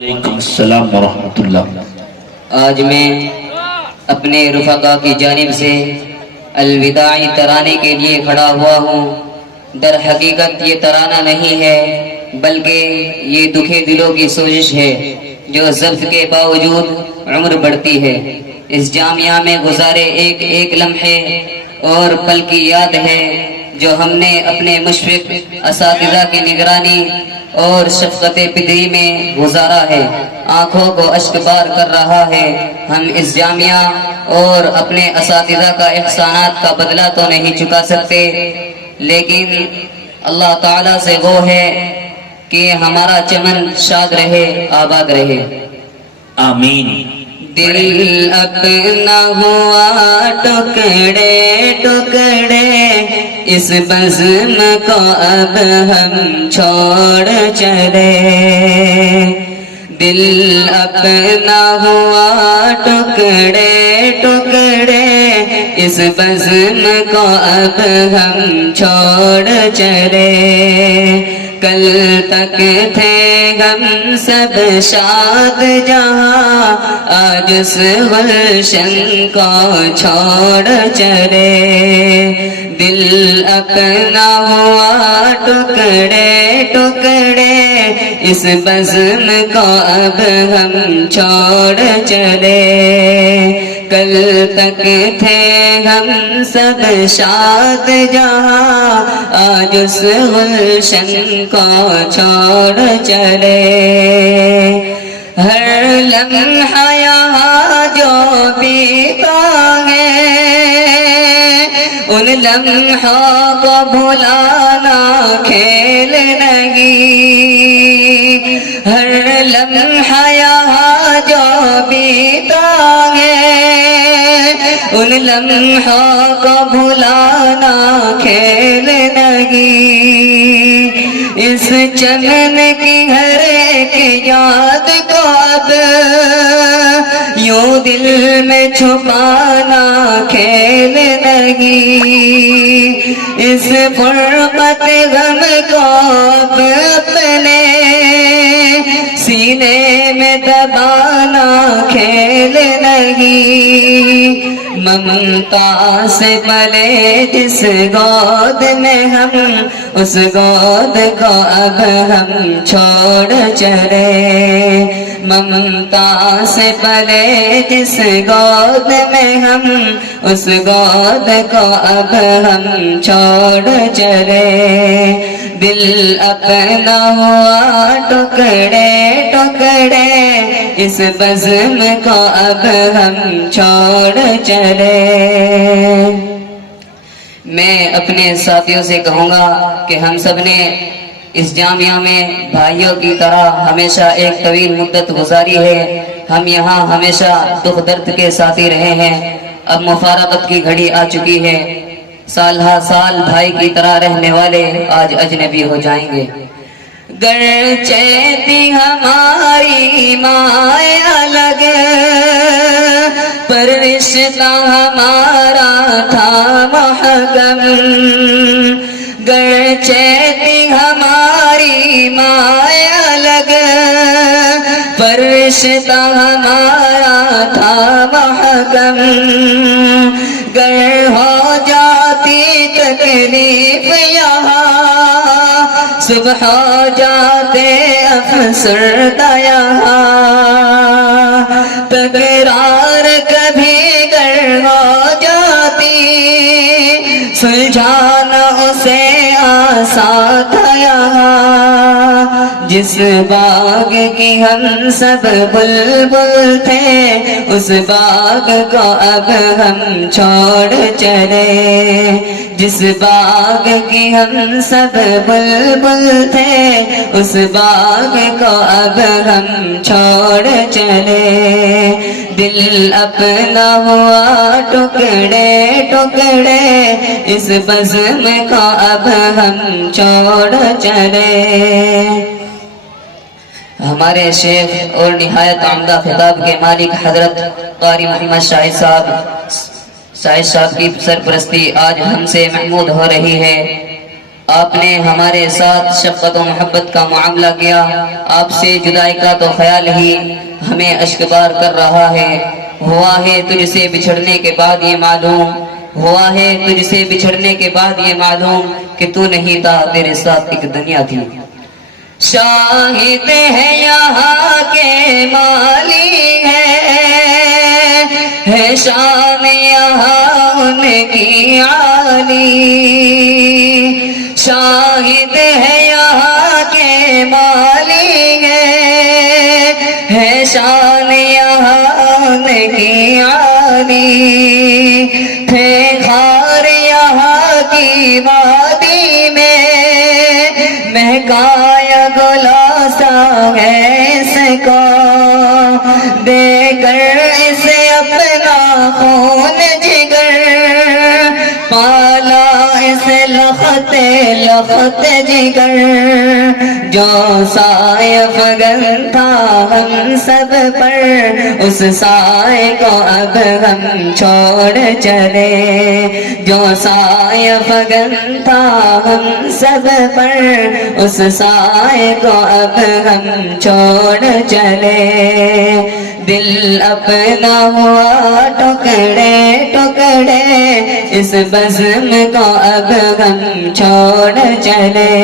وعلیکم السلام ورحمۃ اللہ۔ آج میں اپنے رفقا کی جانب سے الوداعی ترانے کے لیے کھڑا ہوا ہوں۔ در حقیقت یہ ترانہ نہیں ہے بلکہ یہ دکھے دلوں کی سوزش ہے جو ضبط کے باوجود عمر بڑھتی ہے۔ اس جامعہ میں گزارے ایک ایک لمحے اور پل کی یاد ہے جو ہم نے اپنے مشفق اساتذہ کی نگرانی اور شفقت پدری میں گزارا ہے۔ آنکھوں کو اشک بار کر رہا ہے۔ ہم اس جامعہ اور اپنے اساتذہ کا احسانات کا بدلہ تو نہیں چکا سکتے، لیکن اللہ تعالیٰ سے وہ ہے کہ ہمارا چمن شاد رہے، آباد رہے، آمین۔ دل اپنا ہوا ٹکڑے ٹکڑے، اس بزم کو اب ہم چھوڑ چلے۔ دل اپنا ہوا ٹکڑے ٹکڑے، اس بزم کو اب ہم چھوڑ چلے۔ کل تک تھے ہم سب شاد جہاں، آج اس گلشن کو چھوڑ چلے۔ دل اپنا ہوا ٹکڑے ٹکڑے، اس بزم کو اب ہم چھوڑ چلے۔ کل تک تھے ہم سب شاد جہاں، آج اس گلشن کو چھوڑ چلے۔ ہر لمحہ یہاں جو بیتا ہے، ان لمحوں کو بھلانا کھیل نہیں۔ ہر لمحہ یہاں جو بیتا ہے، ان لمحوں کو بھلانا کھیل نہیں۔ اس چمن کی ہر ایک یاد کو اب یوں دل میں چھپانا کھیل نہیں۔ اس فرقت غم کو اب اپنے سینے میں دبانا کھیل نہیں۔ ممتا سے پلے جس گود میں ہم، اس گود کو اب ہم چھوڑ چلے۔ ممتا سے پلے جس گود میں ہم، اس گود کو اب ہم چھوڑ چلے۔ دل اپنا ہوا ٹکڑے ٹکڑے، اس بزم کو اب ہم چھوڑ چلے۔ میں اپنے ساتھیوں سے کہوں گا کہ ہم سب نے اس جامعہ میں بھائیوں کی طرح ہمیشہ ایک طویل مدت گزاری ہے۔ ہم یہاں ہمیشہ دکھ درد کے ساتھی رہے ہیں۔ اب مفارقت کی گھڑی آ چکی ہے۔ سال ہر سال بھائی کی طرح رہنے والے آج اجنبی ہو جائیں گے۔ گرچہ تھی ہماری مائیں الگ، پر رشتہ ہمارا تھا محکم۔ گرچہ تھی ہماری مائیں الگ، پر رشتہ ہمارا تھا محکم۔ گر ہو جاتی تکلیف یہاں، صبح ہو جاتے افسردہ یہاں۔ تکرار کبھی گر ہو جاتی، سلجھانا اسے آسان تھا یہاں۔ جس باغ کی ہم سب بلبل تھے، اس باغ کو اب ہم چھوڑ چلے۔ جس باغ کی ہم سب بلبل تھے، اس باغ کو اب ہم چھوڑ چلے۔ دل اپنا ہوا ٹکڑے ٹکڑے، اس بزم کو اب ہم چھوڑ چلے۔ ہمارے شیخ اور نہایت عمدہ خطاب کے مالک حضرت قاری محمد شاہد صاحب کی سرپرستی آج ہم سے محمود ہو رہی ہے۔ آپ نے ہمارے ساتھ شفقت و محبت کا معاملہ کیا. آپ سے جدائی کا تو خیال ہی ہمیں اشکبار کر رہا ہے. ہوا ہے تجھ سے بچھڑنے کے بعد یہ معلوم، ہوا ہے تجھ سے بچھڑنے کے بعد یہ معلوم کہ تو نہیں تھا، تیرے ساتھ ایک دنیا تھی. شاہد ہے یہاں کے مالی ہے شان یہاں ان کی عالی. شاہد ہے یہاں کے مالی ہے شان یہاں ان کی عالی. تھے خار یہاں کی وادی میں مہکایا گلا سا ہے اس کو، دے کر اسے اپنا خون جگر، پالا اس لخت لخت جگر. جو سایہ فگن تھا ہم سب پر، اس سائے کو اب ہم چھوڑ چلے. جو سایہ فگن تھا ہم سب پر، اس سائے کو اب ہم چھوڑ چلے. دل اپنا ہوا ٹکڑے ٹکڑے، اس بزم کو اب ہم چھوڑ چلے.